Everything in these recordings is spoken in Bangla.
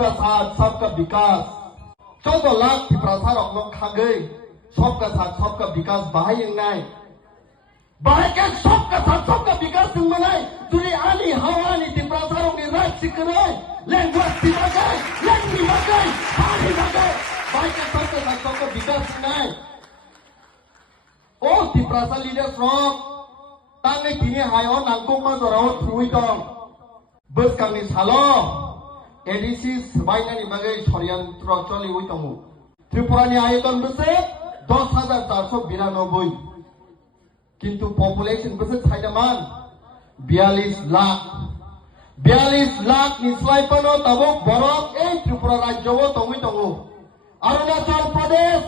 सबका साथ सबका विकास 14 लाख त्रिपुरा रok no khagai सबका साथ सबका विकास bahai yengnai bahai ke सबका साथ सबका विकास singmanai juri ani hawani Tripura rok ni right sikrai language dibagai language dibagai bahai bagai bahai ke सबका साथ सबका विकास singnai oh Tripura leaders rok tangai tini hayo nangkong ma dorao thrui dong bus kami salo ADC sebaiknya bagai ষড়যন্ত্র চলিবই দङ ত্রিপুরানি আয়তন বসে 10,492 কিন্তু পপুলেশন বসে ছাইদামান 42 লাখ নিসলাই পানো তব বরক এই ত্রিপুরা রাজ্যও দঙই দङ অরুণাচল প্রদেশ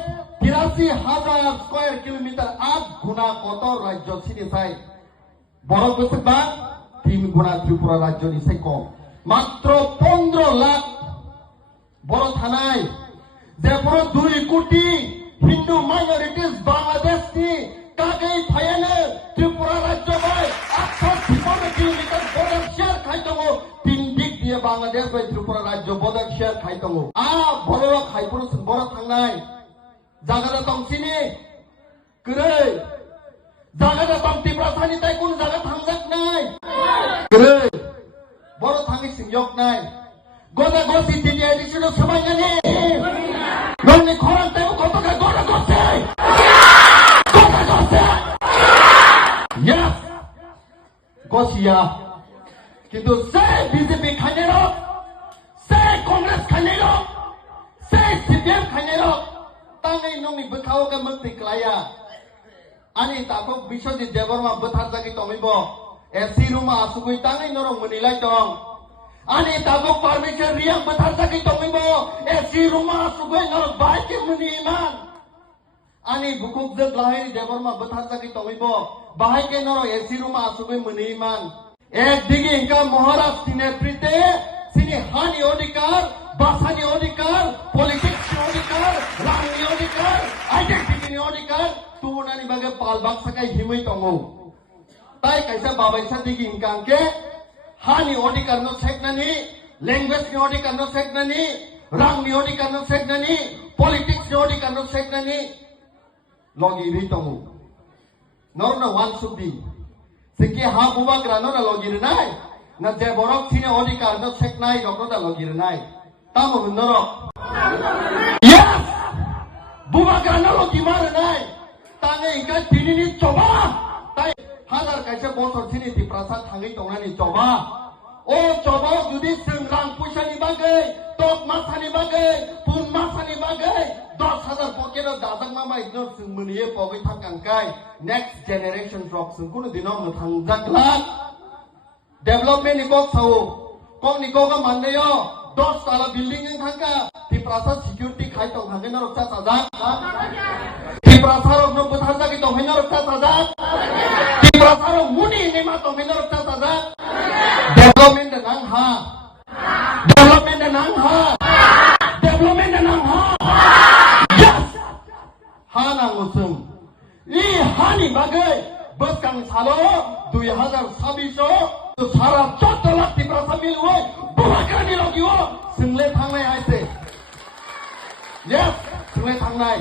83,000 স্কয়ার কিলোমিটার 8 গুণা কত রাজ্য সিনিসাই বরক বসে বা 3 গুণা ত্রিপুরা রাজ্য নিসাই কম মাত্র 15 লাখ বড় থানায় যে পুরো 2 কোটি হিন্দু মাইনরিটিস বাংলাদেশ নি কাগৈ ফায়ানে ত্রিপুরা রাজ্য বাই 853 কিলোমিটার বর্ডার শেয়ার খাই দङ 3 দিক দিয়ে বাংলাদেশ বাই ত্রিপুরা রাজ্য বর্ডার শেয়ার খাই দङ বড় খাইপুর বড় থাंनाय জায়গাটা দংसिनि গरै জায়গাটা দं ত্রিপুরা সানি তাই কোন জায়গা থাंजाक নাই গरै বড় থাঙ্গি সিংয়ক নাই গোদা গোসি দিদি এডিশন সময় জানি ননি খরান তাই কত কা গোদা গোসে ইয়েস গোসিয়া কিন্তু সে বিজেপি খানেরো সে কংগ্রেস খানেরো সে সিপিএম খানেরো তাঙ্গই ননি বখাও কা মন্ত্রী ক্লায়া আনি তাকো বিশ্বজিৎ দেববর্মা বথার জাগি তমিবো एसी रूमा आसुगुई तांगै नरं मोनिलाय दं आनि तागो पारमिशन रियां बथार जागै दंबो एसी रूमा आसुगुई नरं बाइके मोनिमान आनि बुकुक जग लाहाय देबरमा बथार जागै दंबो बाहायके नरं एसी रूमा आसुगुई मोनिमान एक दिगे इनका महाराष्ट्र नेतृत्वे सिनि हानि अधिकार भाषानि अधिकार पॉलिटिक्स अधिकार रांनि अधिकार आइडेंटिटी अधिकार तुमनानि बागे पालबाक साकाय हिमै दंगौ তাই কাইসা বাবাইসা দিগি ইনকাংকে হানি অধিকার নো সেকনানি ল্যাঙ্গুয়েজ নি অধিকার নো সেকনানি রাং নি অধিকার নো সেকনানি পলিটিক্স নি অধিকার নো সেকনানি লগি রি তমু নরনা ওয়ান সুবি সিকি হা বুবা গ্রানো না লগি রে নাই না যে বরক সিনে অধিকার নো সেকনাই রকদা লগি রে নাই তামু নর ইয়েস বুবা গ্রানো লগি মারে নাই তাঙ্গে ইনকা তিনিনি চবা তাই हाजार कायसे बसर सिनि त्रिपुरा थाङै दंनानि जबा ओ जबाव जुदि जों रां पैसानि बागै टक मासानि बागै फुन मासानि बागै 10,000 पकेटाव दाजांमा माइनो जों मोनिये पगै थांगांकाय नेक्स्ट जेनेरेशन रक जों कुनु दिनाव नो थांजाकला डेभलपमेन्ट नि कक साव कक नि कक माननेयो 10 ताला बिल्डिंग नि थांका त्रिपुरा सिक्युरिटी खाइ दं थांगै न रक्सा साजा त्रिपुरा रक नो बथार जागै दं हैन रक्सा साजा Prasaro muni ini mato menurut tata development dan ha development dan ha development dan ha yes ha nang usung I hani bagai bus kang salo 2026 to sara 14 lakh di prasa milwe bukan di lagi wo sengle thangnai aise yes sengle thangnai